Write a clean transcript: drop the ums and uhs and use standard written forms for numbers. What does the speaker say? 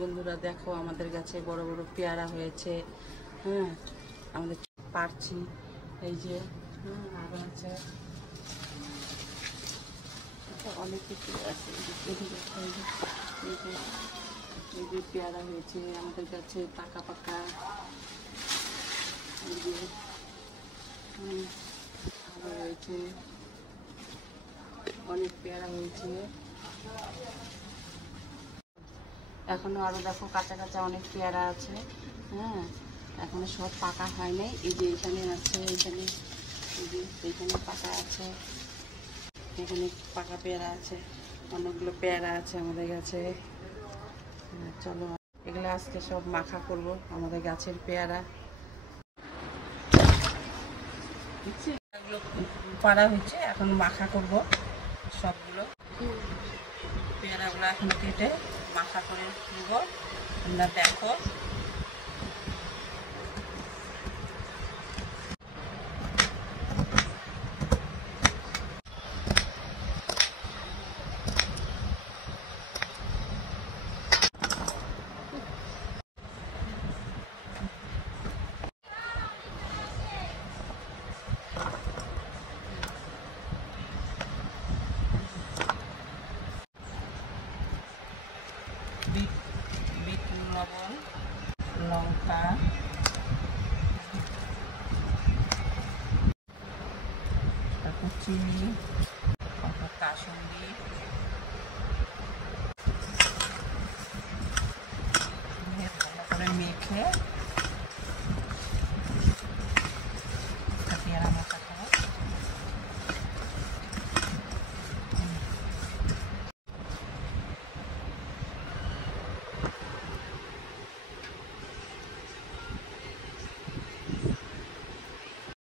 বন্ধুরা দেখো আমাদের গাছে বড় বড় পেয়ারা হয়েছে। হ্যাঁ, আমাদের পারছি এই যে। আরো আছে, অনেক কিছু আছে। এই যে পেয়ারা হয়েছে আমাদের কাছে পাকা পাকা। এই যে আরো হয়েছে, অনেক পেয়ারা হয়েছে। এখনো আরো দেখো কাঁচা কাঁচা অনেক পেয়ারা আছে। হ্যাঁ, এখনো সব পাকা হয় নাই। এই যে এখানে আছে, এখানে এই যে এখানে পাকা আছে, এখানে পাকা পেয়ারা আছে, অনেকগুলো পেয়ারা আছে আমাদের গাছে। চলো এগুলো আজকে সব মাখা করব, আমাদের গাছের পেয়ারা। পাড়া হয়েছে, এখন মাখা করব সবগুলো। পেয়ারাগুলো এখন কেটে মাখা করে নেব। তোমরা দেখো বিট লবণ, লঙ্কা, তারপর চিনি, তারপর কাসুন্দি,